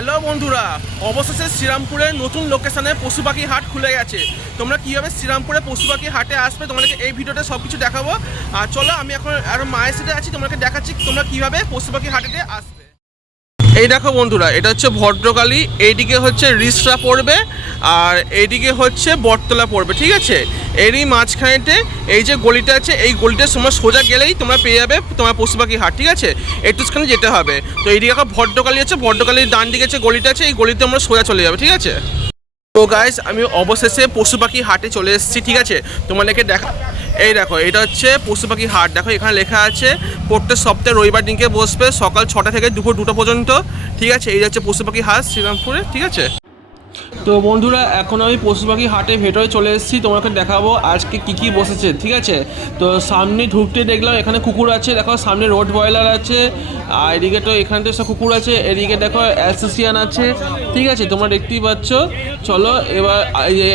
Hello বন্ধুরা, অবশেষে শ্রীরামপুরে নতুন লোকেশনে পশু পাখি হাট খুলে গেছে। তোমরা কীভাবে শ্রীরামপুরে পশু পাখি হাটে আসবে তোমাদেরকে এই ভিডিওতে সব কিছু দেখাবো। আর চলো, আমি এখন আরও মায়ের সাথে আছি, তোমাদেরকে দেখাচ্ছি তোমরা কীভাবে পশু পাখি হাটেতে আসবে। এই দেখো বন্ধুরা, এটা হচ্ছে ভদ্রকালী, এইদিকে হচ্ছে রিসরা পড়বে আর এইদিকে হচ্ছে বটতলা পড়বে, ঠিক আছে। এরই মাঝখানেতে এই যে গলিটা আছে, এই গলিটার সময় সোজা গেলেই তোমরা পেয়ে যাবে তোমার পশু পাখি হাট, ঠিক আছে। একটুখানি যেতে হবে। তো এইদিকে এখন ভদ্রকালী আছে, ভদ্রকালীর ডান দিকে যে গলিটা আছে, এই গলিতে আমরা সোজা চলে যাবে, ঠিক আছে। তো গাইস, আমি অবশেষে পশু পাখি হাটে চলে এসেছি, ঠিক আছে। তোমাদেরকে দেখা, এই দেখো, এটা হচ্ছে পশু পাখি হাট। দেখো এখানে লেখা আছে প্রত্যেক সপ্তাহে রবিবার দিনকে বসবে সকাল 6টা থেকে দুপুর 2টা পর্যন্ত, ঠিক আছে। এই হচ্ছে পশু পাখি হাট শ্রীরামপুরে, ঠিক আছে। তো বন্ধুরা, এখন আমি পশু পাখি হাটে ভেতরে চলে এসেছি, তোমাকে দেখাবো আজকে কি কি বসেছে, ঠিক আছে। তো সামনে ঢুকতে দেখলাম এখানে কুকুর আছে, দেখো সামনে রোড বয়লার আছে, আর এদিকে তো এখানে তো সব কুকুর আছে, এদিকে দেখো অ্যাসোসিয়ান আছে, ঠিক আছে, তোমরা দেখতেই পাচ্ছ। চলো এবার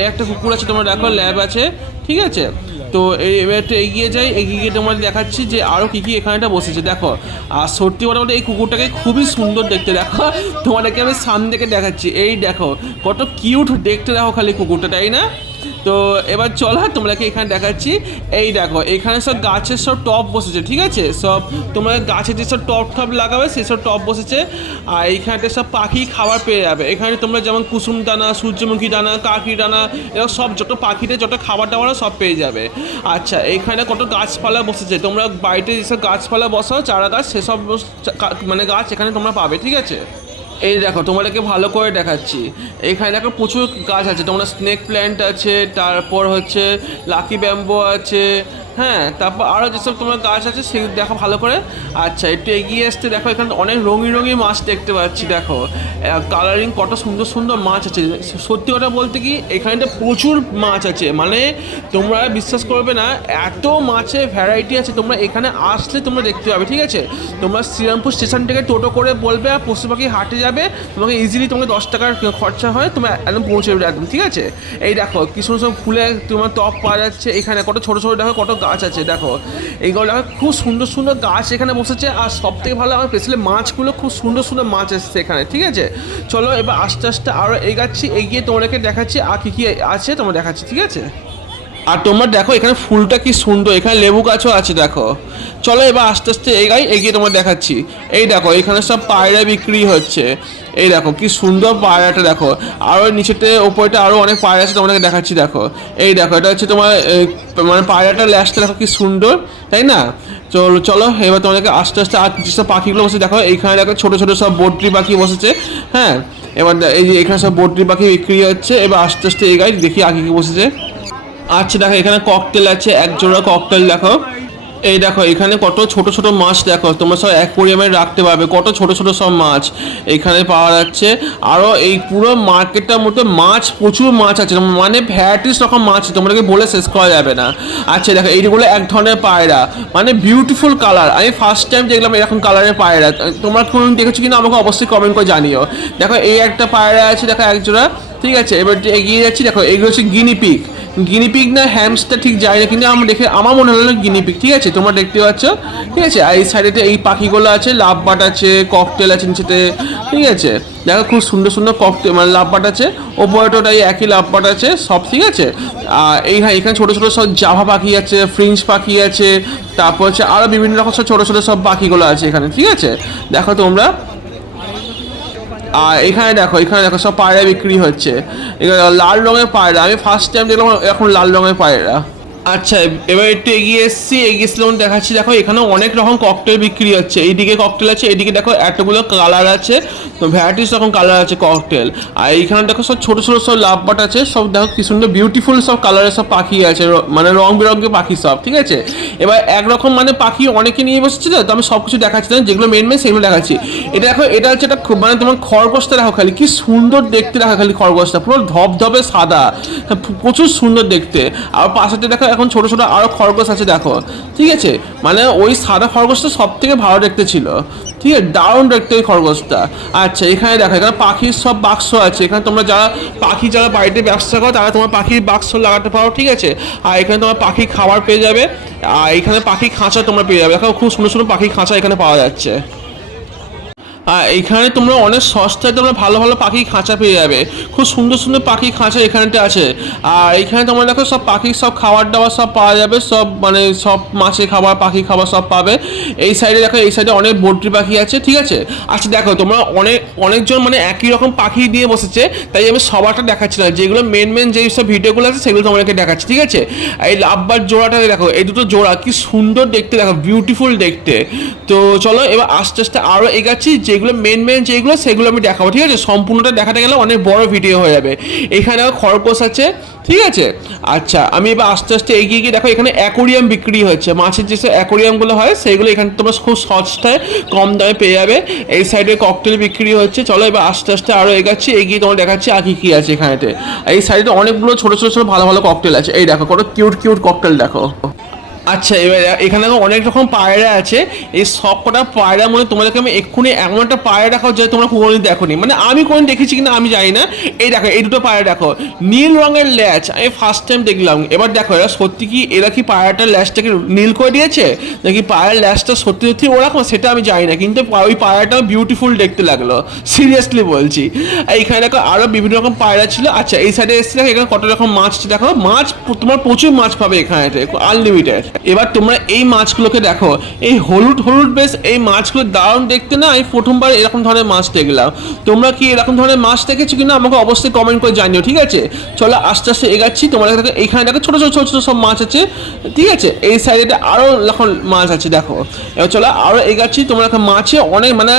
একটা কুকুর আছে, তোমরা দেখো ল্যাব আছে, ঠিক আছে। তো এবার একটু এগিয়ে যাই, এগিয়ে গিয়ে তোমাদের দেখাচ্ছি যে আরও কী কী এখানেটা বসেছে, দেখো। আর সত্যি মোটামুটি এই কুকুরটাকে খুবই সুন্দর দেখতে, দেখো তোমাদেরকে আমি সামনে থেকে দেখাচ্ছি, এই দেখো কত কিউট দেখতে, দেখো খালি কুকুরটা, তাই না। তো এবার চলো তোমাদেরকে এখানে দেখাচ্ছি, এই দেখো এখানে সব গাছের সব টপ বসেছে, ঠিক আছে। সব তোমরা গাছের যেসব টপ লাগাবে সেসব টপ বসেছে। আর এইখানটা সব পাখি খাবার পেয়ে যাবে। এখানে তোমরা যেমন কুসুম দানা, সূর্যমুখী দানা, কাকি দানা, এরকম সব যত পাখিতে যত খাবার দাবার সব পেয়ে যাবে। আচ্ছা, এখানে কত গাছপালা বসেছে, তোমরা বাড়িতে যেসব গাছপালা বসাও চারা গাছ, সেসব মানে গাছ এখানে তোমরা পাবে, ঠিক আছে। এই দেখো তোমাদেরকে ভালো করে দেখাচ্ছি, এখানে দেখো প্রচুর গাছ আছে, তোমরা স্নেক প্ল্যান্ট আছে, তারপর হচ্ছে লাকি ব্যাম্বো আছে, হ্যাঁ, তারপর আরও যেসব তোমার গাছ আছে সেগুলো দেখো ভালো করে। আচ্ছা, একটু এগিয়ে আসতে দেখো এখানে অনেক রঙিন রঙিন মাছ দেখতে পাচ্ছি, দেখো কালারিং কত সুন্দর সুন্দর মাছ আছে। সত্যি কথা বলতে কি, এখানটা প্রচুর মাছ আছে, মানে তোমরা বিশ্বাস করবে না এত মাছের ভ্যারাইটি আছে। তোমরা এখানে আসলে তোমরা দেখতে পাবে, ঠিক আছে। তোমরা শ্রীরামপুর স্টেশন থেকে টোটো করে বলবে আর পশু পাখি হাটে যাবে, তোমাকে ইজিলি তোমাকে 10 টাকার খরচা হয়, তোমরা একদম পৌঁছে যাবে একদম, ঠিক আছে। এই দেখো কি সুন্দর সুন্দর ফুলে তোমার টপ পাওয়া যাচ্ছে, এখানে কত ছোটো ছোটো দেখো কত গাছ আছে, দেখো এইগুলো দেখো খুব সুন্দর সুন্দর গাছ এখানে বসেছে। আর সব থেকে ভালো আমার স্পেশালি মাছগুলো, খুব সুন্দর সুন্দর মাছ এসছে এখানে, ঠিক আছে। চলো এবার আস্তে আস্তে আরও এগাচ্ছি, এগিয়ে তোমাদেরকে দেখাচ্ছি আর কী কী আছে তোমরা দেখাচ্ছি, ঠিক আছে। আর তোমরা দেখো এখানে ফুলটা কি সুন্দর, এখানে লেবু গাছও আছে, দেখো। চলো এবার আস্তে আস্তে এগিয়ে তোমার দেখাচ্ছি। এই দেখো এখানে সব পায়রা বিক্রি হচ্ছে, এই দেখো কি সুন্দর পায়রাটা, দেখো আরও নিচেতে ওপরটা আরও অনেক পায়রা আছে, তোমাদেরকে দেখাচ্ছি, দেখো। এই দেখো এটা হচ্ছে তোমার মানে পায়রাটার ল্যাশটা দেখো কি সুন্দর, তাই না। চলো চলো এবার তোমাদেরকে আস্তে আস্তে আর যেসব পাখিগুলো বসে দেখো, এইখানে দেখো ছোটো ছোটো সব বদ্রি পাখি বসেছে, হ্যাঁ। এবার এই যে এখানে সব বদ্রি পাখি বিক্রি হচ্ছে, এবার আস্তে আস্তে দেখি আগে কি বসেছে। আচ্ছা দেখো এখানে ককটেল আছে, এক জোড়া ককটেল দেখো। এই দেখো এখানে কত ছোট ছোট মাছ, দেখো তোমরা সব অ্যাকোয়ারিয়ামে রাখতে পারবে, কত ছোট ছোট সব মাছ এখানে পাওয়া যাচ্ছে। আরও এই পুরো মার্কেটটার মধ্যে মাছ, প্রচুর মাছ আছে, মানে ভ্যারাইটিস রকম মাছ তোমাদেরকে বলে শেষ করা যাবে না। আচ্ছা দেখো এইগুলো এক ধরনের পায়রা, মানে বিউটিফুল কালার, আমি ফার্স্ট টাইম দেখলাম এরকম কালারের পায়রা। তোমরা কোন দেখেছো কিনা আমাকে অবশ্যই কমেন্ট করে জানিও। দেখো এই একটা পায়রা আছে, দেখো এক জোড়া, ঠিক আছে। এবার এগিয়ে যাচ্ছি, দেখো এগুলো হচ্ছে গিনিপিগ, গিনিপিগ না হ্যামস্টার ঠিক যায় না, কিন্তু আমার মনে হলো গিনিপিগ, ঠিক আছে। তোমরা দেখতে পাচ্ছ, ঠিক আছে। আর এই সাইডেতে এই পাখিগুলো আছে, লাভবার্ড আছে, ককটেল আছে নিচেতে, ঠিক আছে। দেখো খুব সুন্দর সুন্দর ককটেল মানে লাভবার্ড আছে, ওপরটাই একই লাভবার্ড আছে সব, ঠিক আছে। আর এখানে ছোটো ছোটো সব জাভা পাখি আছে, ফ্রিঞ্চ পাখি আছে, তারপর হচ্ছে আরও বিভিন্ন রকম সব ছোটো ছোটো সব পাখিগুলো আছে এখানে, ঠিক আছে। দেখো তোমরা, আর এখানে দেখো সব পায়রা বিক্রি হচ্ছে, লাল রঙের পায়রা, আমি ফার্স্ট টাইম দেখলাম এখন লাল রঙের পায়রা। আচ্ছা এবার একটু এগিয়েছিলাম দেখাচ্ছি, দেখো এখানে অনেক রকম ককটেল বিক্রি হচ্ছে, এইদিকে ককটেল আছে, এইদিকে দেখো এতগুলো কালার আছে, তো ভ্যারাইটিস রকম কালার আছে ককটেল। আর এইখানে দেখো সব ছোটো ছোটো সব লাভবার্ড আছে, সব দেখো কি সুন্দর বিউটিফুল সব কালারের সব পাখি আছে, মানে রং বেরঙের পাখি সব, ঠিক আছে। এবার একরকম মানে পাখি অনেকে নিয়ে বসেছে, তো আমি সব কিছু দেখাচ্ছি না, যেগুলো মেন সেগুলো দেখাচ্ছি। এটা দেখো এটা হচ্ছে একটা মানে তোমার খরগোশটা দেখো খালি কি সুন্দর দেখতে, দেখো খালি খরগোশটা পুরো ধপধপে সাদা, প্রচুর সুন্দর দেখতে। আর পাশেতে দেখো এখন ছোটো ছোটো আরও খরগোশ আছে, দেখো, ঠিক আছে। মানে ওই সাদা খরগোশটা সব থেকে ভালো দেখতে ছিল, ঠিক আছে, দারুণ দেখতে ওই খরগোশটা। আচ্ছা এখানে দেখো এখানে পাখির সব বাক্স আছে, এখানে তোমরা যারা বাড়িতে ব্যবসা করো তারা তোমার পাখির বাক্স লাগাতে পারো, ঠিক আছে। আর এখানে তোমার পাখি খাবার পেয়ে যাবে, আর এখানে পাখি খাঁচা তোমরা পেয়ে যাবে, দেখো খুব সুন্দর সুন্দর পাখি খাঁচা এখানে পাওয়া যাচ্ছে। আর এখানে তোমরা অনেক সস্তায় তোমরা ভালো ভালো পাখি খাঁচা পেয়ে যাবে, খুব সুন্দর সুন্দর পাখি খাঁচা এখানেতে আছে। আর এখানে তোমরা দেখো সব পাখির সব খাবার দাবার সব পাওয়া যাবে, সব মানে সব মাছের খাবার পাখি খাবার সব পাবে। এই সাইডে দেখো, এই সাইডে অনেক বদ্রি পাখি আছে, ঠিক আছে। আচ্ছা দেখো, তোমরা অনেকজন মানে একই রকম পাখি দিয়ে বসেছে, তাই আমি সবারটা দেখাচ্ছি না, যেগুলো মেন যেই সব ভিডিওগুলো আছে সেগুলো তোমাদেরকে দেখাচ্ছি, ঠিক আছে। এই লাভবার জোড়াটা দেখো, এই দুটো জোড়া কি সুন্দর দেখতে, দেখো বিউটিফুল দেখতে। তো চলো এবার আস্তে আস্তে আরও এগাচ্ছি, যেগুলো মেন যেগুলো সেগুলো আমি দেখাবো, ঠিক আছে। সম্পূর্ণটা দেখাতে গেলে অনেক বড় ভিডিও হয়ে যাবে। এখানে খরগোশ আছে, ঠিক আছে। আচ্ছা আমি এবার আস্তে আস্তে এগিয়ে গিয়ে দেখো, এখানে অ্যাকোরিয়াম বিক্রি হচ্ছে, মাছের যেসব অ্যাকোরিয়ামগুলো হয় সেইগুলো এখানে তোমরা খুব সস্তায় কম দামে পেয়ে যাবে। এই সাইডে ককটেল বিক্রি হচ্ছে। চলো এবার আস্তে আস্তে আরও এগাচ্ছি, এগিয়ে তোমার দেখাচ্ছি আর কি আছে এখানেতে। এই সাইডে অনেকগুলো ছোটো ছোটো ছোটো ভালো ভালো ককটেল আছে, এই দেখো কত কিউট কিউট ককটেল দেখো। আচ্ছা এবার এখানে অনেক রকম পায়রা আছে, এই সব কটা পায়রা মনে তোমাদেরকে আমি এক্ষুনি এমন একটা পায়রা দেখাও যে তোমরা কোনোদিন দেখোনি, মানে আমি কোনোদিন দেখেছি কিনা আমি জানি না। এই দেখো এই দুটো পায়রা দেখো, নীল রঙের ল্যাচ, আমি ফার্স্ট টাইম দেখলাম। এবার দেখো এরা সত্যি কি, এরা কি পায়রাটার ল্যাচটাকে নীল করে দিয়েছে নাকি পায়রার ল্যাচটা সত্যি সত্যি ওরকম সেটা আমি জানি না, কিন্তু ওই পায়রাটাও বিউটিফুল দেখতে লাগলো, সিরিয়াসলি বলছি। এইখানে দেখো আরও বিভিন্ন রকম পায়রা ছিল। আচ্ছা এই সাইডে এসে দেখো, এখানে কত রকম মাছ দেখো, মাছ তোমার প্রচুর মাছ পাবে এখানেতে, আনলিমিটেড। এবার তোমরা এই মাছগুলোকে দেখো, এই হলুদ হলুদ বেশ এই মাছগুলো দারুণ দেখতে না, আমি প্রথমবার এরকম ধরনের মাছ দেখলাম। তোমরা কি এরকম ধরনের মাছ দেখেছো কিনা আমাকে অবশ্যই কমেন্ট করে জানিও, ঠিক আছে। চলো আস্তে আস্তে এগাচ্ছি, তোমরা দেখো এইখানে দেখো ছোটো ছোটো ছোটো ছোটো সব মাছ আছে, ঠিক আছে। এই সাইডে আরও এখন মাছ আছে দেখো। এবার চলো আরও এগাচ্ছি, তোমরা মাছে অনেক মানে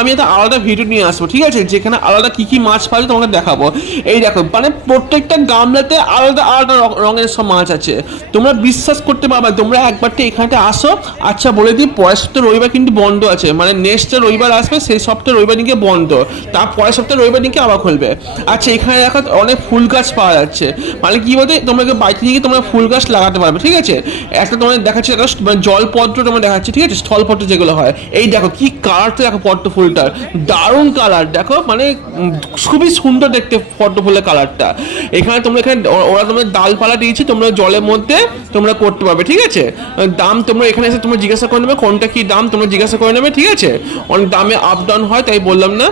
আমি একটা আলাদা ভিডিও নিয়ে আসবো, ঠিক আছে, যেখানে আলাদা কী কী মাছ পাবে তোমাকে দেখাবো। এই দেখো মানে প্রত্যেকটা গামলাতে আলাদা আলাদা রঙের সব মাছ আছে, তোমরা বিশ্বাস করতে পারবে। তোমরা একবারটা এখানটা আসো। আচ্ছা বলে দিই, পরের সপ্তাহে রবিবার কিন্তু বন্ধ আছে, মানে নেক্সট যে রবিবার আসবে সেই সপ্তাহে রবিবার দিনকে বন্ধ, তার পরের সপ্তাহে রবিবার দিনকে আবার খুলবে। আচ্ছা এখানে দেখো অনেক ফুল গাছ পাওয়া যাচ্ছে, মানে কি বলতে তোমাকে বাড়িতে নিয়ে তোমরা ফুল গাছ লাগাতে পারবে, ঠিক আছে। একটা তোমাদের দেখাচ্ছে একটা মানে জলপদ্র তোমার দেখাচ্ছে, ঠিক আছে, স্থলপদ্র যেগুলো হয়। এই দেখো কি কালারটা দেখো পদ্ম ফুলটার, দারুণ কালার দেখো, মানে খুবই সুন্দর দেখতে পদ্ম ফুলের কালারটা। এখানে তোমরা ওরা তোমাদের ডালপালা দিয়েছি, তোমরা জলের মধ্যে তোমরা করতে পারবে, ঠিক আছে। দাম তোমরা এখানে এসে তোমরা জিজ্ঞাসা করে নেবে কোনটা কি দাম, তোমরা জিজ্ঞাসা করে নেবে, ঠিক আছে। অনেক দামে আপ ডাউন হয় তাই বললাম না।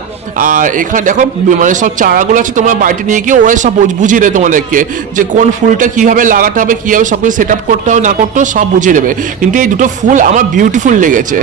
আর এখানে দেখো মানে সব চারাগুলো আছে, তোমরা বাড়িতে নিয়ে গিয়ে ওরাই সব বুঝিয়ে দেবে তোমাদেরকে, যে কোন ফুলটা কীভাবে লাগাতে হবে, কীভাবে সব কিছু সেট আপ করতে হবে না করতে হবে সব বুঝিয়ে দেবে। কিন্তু এই দুটো ফুল আমার বিউটিফুল লেগেছে।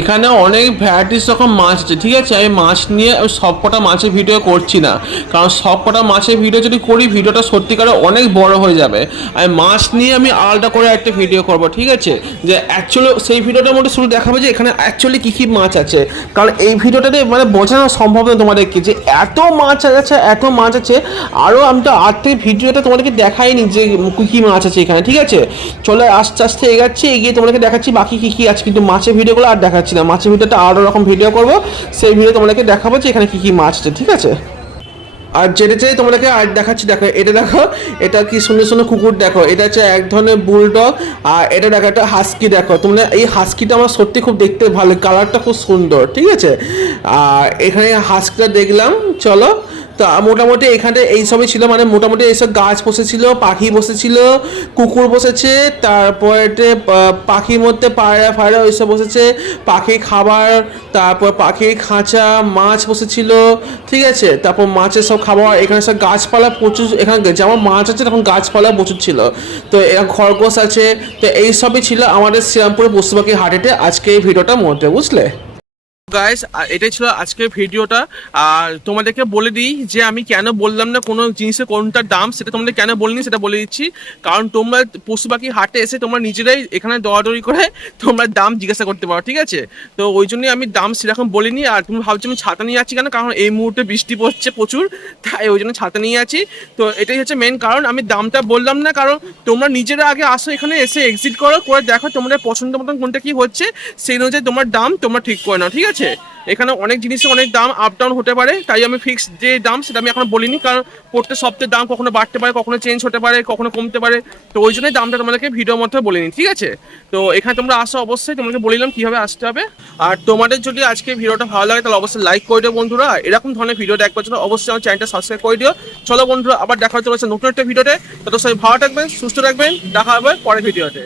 এখানে অনেক ভ্যারাইটিস রকম মাছ আছে, ঠিক আছে। আমি মাছ নিয়ে সব কটা মাছের ভিডিও করছি না, কারণ সব কটা মাছের ভিডিও যদি করি ভিডিওটা সত্যিকারে অনেক বড় হয়ে যাবে। আমি মাছ নিয়ে আমি আলাদা করে একটা ভিডিও করব, ঠিক আছে, যে অ্যাকচুয়ালি সেই ভিডিওটার মধ্যে শুধু দেখাবো যে এখানে অ্যাকচুয়ালি কী কী মাছ আছে। কারণ এই ভিডিওটাতে মানে বোঝানো সম্ভব না তোমাদেরকে যে এত মাছ আছে, এত মাছ আছে। আরও আমি তো আর থেকে ভিডিওটা তোমাদেরকে দেখাইনি যে কী কী মাছ আছে এখানে, ঠিক আছে। চলে আস্তে আস্তে এগাচ্ছি, এগিয়ে তোমাদেরকে দেখাচ্ছি বাকি কী কী আছে, কিন্তু মাছের ভিডিওগুলো আর দেখাচ্ছি না। মাছের ভিডিওটা আরো রকম ভিডিও করব, সেই ভিডিও তোমাদেরকে দেখাবো যে এখানে কি কি মাছ আছে, ঠিক আছে। আর যেটা চাই তোমাদেরকে আর দেখাচ্ছি, দেখো এটা দেখো, এটা কি সুন্দর সুন্দর কুকুর দেখো, এটা হচ্ছে এক ধরনের বুলডগ। আর এটা দেখো একটা হাস্কি দেখো, তোমরা এই হাস্কিটা আমার সত্যি খুব দেখতে ভালো, কালারটা খুব সুন্দর, ঠিক আছে। আর এখানে হাস্কিটা দেখলাম। চলো তো মোটামুটি এখানে এইসবই ছিল, মানে মোটামুটি এইসব গাছ বসেছিল, পাখি বসেছিল, কুকুর বসেছে, তারপরে পাখির মধ্যে পায়রা ফায়রা ওইসব বসেছে, পাখির খাবার, তারপর পাখির খাঁচা, মাছ বসেছিল, ঠিক আছে। তারপর মাছের সব খাবার, এখানে সব গাছপালা প্রচুর, এখানে যেমন মাছ আছে তখন গাছপালা প্রচুর ছিল। তো এখানে খরগোশ আছে। তো এইসবই ছিল আমাদের শ্রীরামপুরের পশু পাখি হাটেতে আজকে এই ভিডিওটার মধ্যে, বুঝলে গাইস। এটাই ছিল আজকের ভিডিওটা। আর তোমাদেরকে বলে দিই যে আমি কেন বললাম না কোনো জিনিসের কোনটার দাম, সেটা তোমাদের কেন বলিনি সেটা বলে দিচ্ছি। কারণ তোমরা পশু পাখি হাটে এসে তোমরা নিজেরাই এখানে দরাদরি করে তোমরা দাম জিজ্ঞাসা করতে পারো, ঠিক আছে। তো ওই জন্যই আমি দাম সেরকম বলিনি। আর তুমি ভাবছো আমি ছাতা নিয়ে যাচ্ছি কেন, কারণ এই মুহূর্তে বৃষ্টি পড়ছে প্রচুর, তাই ওই জন্য ছাতা নিয়ে আছি। তো এটাই হচ্ছে মেন কারণ, আমি দামটা বললাম না, কারণ তোমরা নিজেরা আগে আসো এখানে, এসে এক্সিট করো, করে দেখো তোমাদের পছন্দ মতন কোনটা কি হচ্ছে, সেই অনুযায়ী তোমার দাম তোমরা ঠিক করে নাও, ঠিক আছে। এখানে অনেক জিনিসের অনেক দাম আপ ডাউন হতে পারে, তাই আমি ফিক্স যে দাম সেটা আমি এখন বলিনি, কারণ প্রত্যেক সপ্তাহের দাম কখনো বাড়তে পারে, কখনো চেঞ্জ হতে পারে, কখনো কমতে পারে। তো ওই জন্যই দামটা তোমাদেরকে ভিডিওর মধ্যে বলিনি, ঠিক আছে। তো এখানে তোমরা আসো, অবশ্যই তোমাদেরকে বলিলাম কীভাবে আসতে হবে। আর তোমাদের যদি আজকে ভিডিওটা ভালো লাগে তাহলে অবশ্যই লাইক করে দিও বন্ধুরা। এরকম ধরনের ভিডিও দেখবার জন্য অবশ্যই আমার চ্যানেলটা সাবস্ক্রাইব করে দিও। চলো বন্ধুরা, আবার দেখা হচ্ছে নতুন একটা ভিডিওতে। তত সবাই ভালো থাকবেন, সুস্থ থাকবেন, দেখা হবে পরের ভিডিওতে।